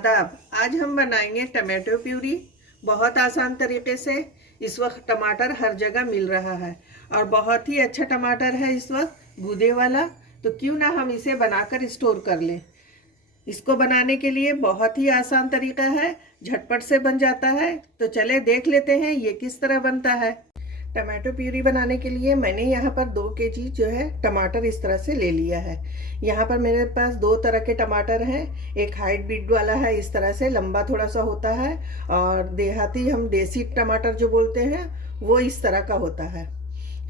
आदाब। आज हम बनाएंगे टमाटो प्यूरी बहुत आसान तरीके से। इस वक्त टमाटर हर जगह मिल रहा है और बहुत ही अच्छा टमाटर है इस वक्त, गूदे वाला। तो क्यों ना हम इसे बनाकर स्टोर कर लें। इसको बनाने के लिए बहुत ही आसान तरीका है, झटपट से बन जाता है। तो चले देख लेते हैं ये किस तरह बनता है। टमाटो प्यूरी बनाने के लिए मैंने यहाँ पर 2 केजी जो है टमाटर इस तरह से ले लिया है। यहाँ पर मेरे पास 2 तरह के टमाटर हैं। एक हाइब्रिड वाला है, इस तरह से लंबा थोड़ा सा होता है, और देहाती हम देसी टमाटर जो बोलते हैं वो इस तरह का होता है।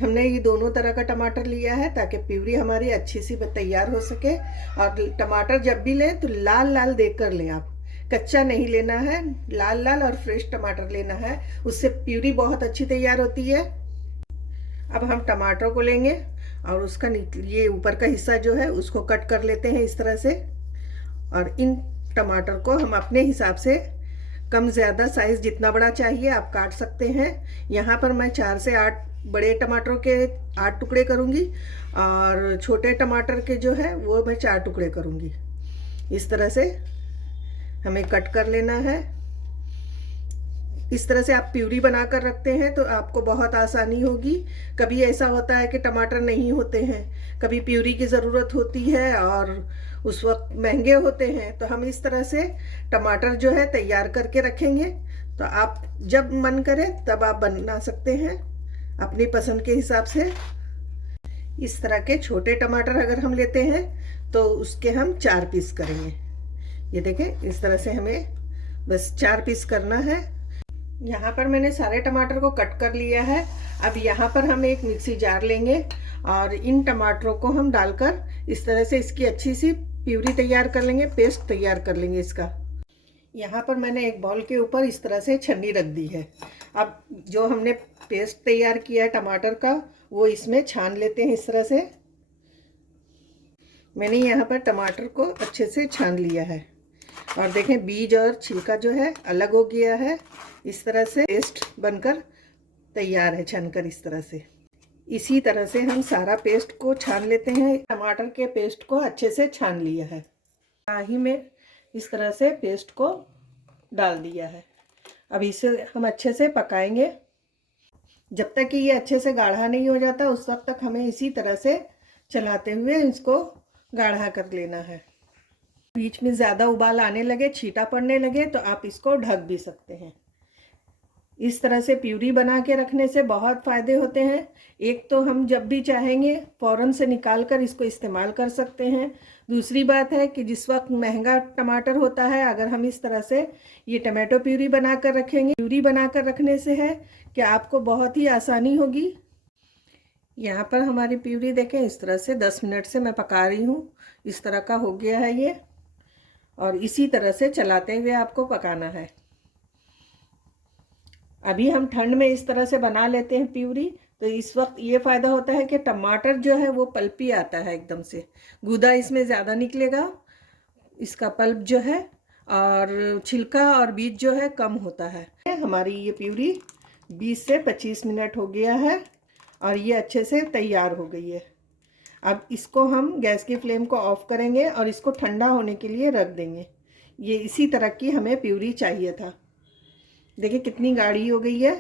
हमने ये दोनों तरह का टमाटर लिया है ताकि प्यूरी हमारी अच्छी सी तैयार हो सके। और टमाटर जब भी लें तो लाल लाल देख कर लें आप, कच्चा नहीं लेना है, लाल लाल और फ्रेश टमाटर लेना है, उससे प्यूरी बहुत अच्छी तैयार होती है। अब हम टमाटर को लेंगे और उसका ये ऊपर का हिस्सा जो है उसको कट कर लेते हैं इस तरह से। और इन टमाटर को हम अपने हिसाब से कम ज़्यादा साइज़ जितना बड़ा चाहिए आप काट सकते हैं। यहाँ पर मैं 4 से 8 बड़े टमाटरों के 8 टुकड़े करूँगी और छोटे टमाटर के जो है वो मैं 4 टुकड़े करूँगी। इस तरह से हमें कट कर लेना है। इस तरह से आप प्यूरी बनाकर रखते हैं तो आपको बहुत आसानी होगी। कभी ऐसा होता है कि टमाटर नहीं होते हैं, कभी प्यूरी की ज़रूरत होती है और उस वक्त महंगे होते हैं, तो हम इस तरह से टमाटर जो है तैयार करके रखेंगे। तो आप जब मन करे तब आप बना सकते हैं अपनी पसंद के हिसाब से। इस तरह के छोटे टमाटर अगर हम लेते हैं तो उसके हम 4 पीस करेंगे। ये देखें, इस तरह से हमें बस 4 पीस करना है। यहाँ पर मैंने सारे टमाटर को कट कर लिया है। अब यहाँ पर हम एक मिक्सी जार लेंगे और इन टमाटरों को हम डालकर इस तरह से इसकी अच्छी सी प्यूरी तैयार कर लेंगे, पेस्ट तैयार कर लेंगे इसका। यहाँ पर मैंने एक बाउल के ऊपर इस तरह से छन्नी रख दी है। अब जो हमने पेस्ट तैयार किया है टमाटर का वो इसमें छान लेते हैं इस तरह से। मैंने यहाँ पर टमाटर को अच्छे से छान लिया है और देखें बीज और छिलका जो है अलग हो गया है। इस तरह से पेस्ट बनकर तैयार है छानकर इस तरह से। इसी तरह से हम सारा पेस्ट को छान लेते हैं। टमाटर के पेस्ट को अच्छे से छान लिया है, कढ़ाई में इस तरह से पेस्ट को डाल दिया है। अब इसे हम अच्छे से पकाएंगे जब तक कि ये अच्छे से गाढ़ा नहीं हो जाता, उस वक्त तक हमें इसी तरह से चलाते हुए इसको गाढ़ा कर लेना है। बीच में ज़्यादा उबाल आने लगे, छींटा पड़ने लगे तो आप इसको ढक भी सकते हैं। इस तरह से प्यूरी बना के रखने से बहुत फ़ायदे होते हैं। एक तो हम जब भी चाहेंगे फ़ौरन से निकाल कर इसको इस्तेमाल कर सकते हैं। दूसरी बात है कि जिस वक्त महंगा टमाटर होता है, अगर हम इस तरह से ये टमाटो प्यूरी बना कर रखेंगे, प्यूरी बना कर रखने से है कि आपको बहुत ही आसानी होगी। यहाँ पर हमारी प्यूरी देखें, इस तरह से 10 मिनट से मैं पका रही हूँ। इस तरह का हो गया है ये, और इसी तरह से चलाते हुए आपको पकाना है। अभी हम ठंड में इस तरह से बना लेते हैं प्यूरी, तो इस वक्त ये फ़ायदा होता है कि टमाटर जो है वो पल्पी आता है, एकदम से गूदा इसमें ज़्यादा निकलेगा इसका पल्प जो है, और छिलका और बीज जो है कम होता है। हमारी ये प्यूरी 20 से 25 मिनट हो गया है और ये अच्छे से तैयार हो गई है। अब इसको हम गैस की फ्लेम को ऑफ करेंगे और इसको ठंडा होने के लिए रख देंगे। ये इसी तरह की हमें प्यूरी चाहिए था। देखिए कितनी गाढ़ी हो गई है।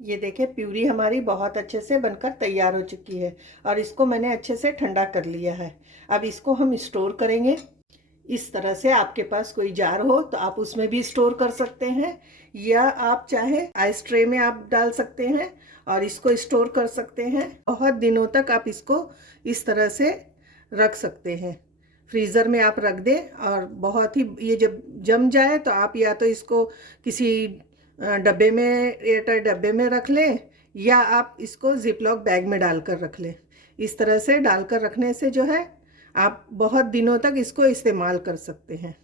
ये देखिए प्यूरी हमारी बहुत अच्छे से बनकर तैयार हो चुकी है और इसको मैंने अच्छे से ठंडा कर लिया है। अब इसको हम स्टोर करेंगे। इस तरह से आपके पास कोई जार हो तो आप उसमें भी स्टोर कर सकते हैं, या आप चाहे आइस ट्रे में आप डाल सकते हैं और इसको स्टोर कर सकते हैं। बहुत दिनों तक आप इसको इस तरह से रख सकते हैं। फ्रीज़र में आप रख दें और बहुत ही ये जब जम जाए तो आप या तो इसको किसी डब्बे में, एयरटाइट डब्बे में रख लें, या आप इसको जिपलॉक बैग में डालकर रख लें। इस तरह से डालकर रखने से जो है आप बहुत दिनों तक इसको इस्तेमाल कर सकते हैं।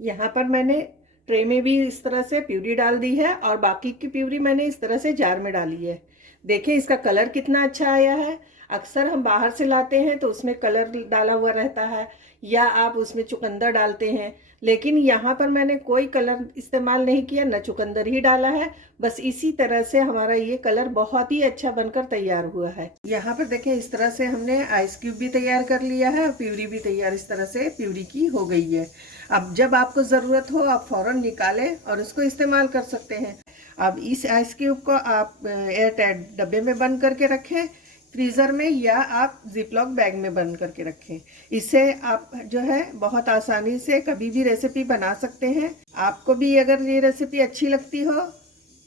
यहाँ पर मैंने ट्रे में भी इस तरह से प्यूरी डाल दी है और बाकी की प्यूरी मैंने इस तरह से जार में डाली है। देखिए इसका कलर कितना अच्छा आया है। अक्सर हम बाहर से लाते हैं तो उसमें कलर डाला हुआ रहता है, या आप उसमें चुकंदर डालते हैं, लेकिन यहाँ पर मैंने कोई कलर इस्तेमाल नहीं किया, न चुकंदर ही डाला है। बस इसी तरह से हमारा ये कलर बहुत ही अच्छा बनकर तैयार हुआ है। यहाँ पर देखें, इस तरह से हमने आइस क्यूब भी तैयार कर लिया है और प्यूरी भी तैयार इस तरह से प्यूरी की हो गई है। अब जब आपको ज़रूरत हो आप फ़ौरन निकालें और इसको इस्तेमाल कर सकते हैं। अब इस आइस क्यूब को आप एयर टाइट डब्बे में बंद करके रखें फ्रीज़र में, या आप जिपलॉक बैग में बंद करके रखें। इससे आप जो है बहुत आसानी से कभी भी रेसिपी बना सकते हैं। आपको भी अगर ये रेसिपी अच्छी लगती हो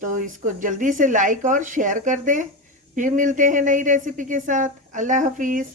तो इसको जल्दी से लाइक और शेयर कर दें। फिर मिलते हैं नई रेसिपी के साथ। अल्लाह हाफिज़।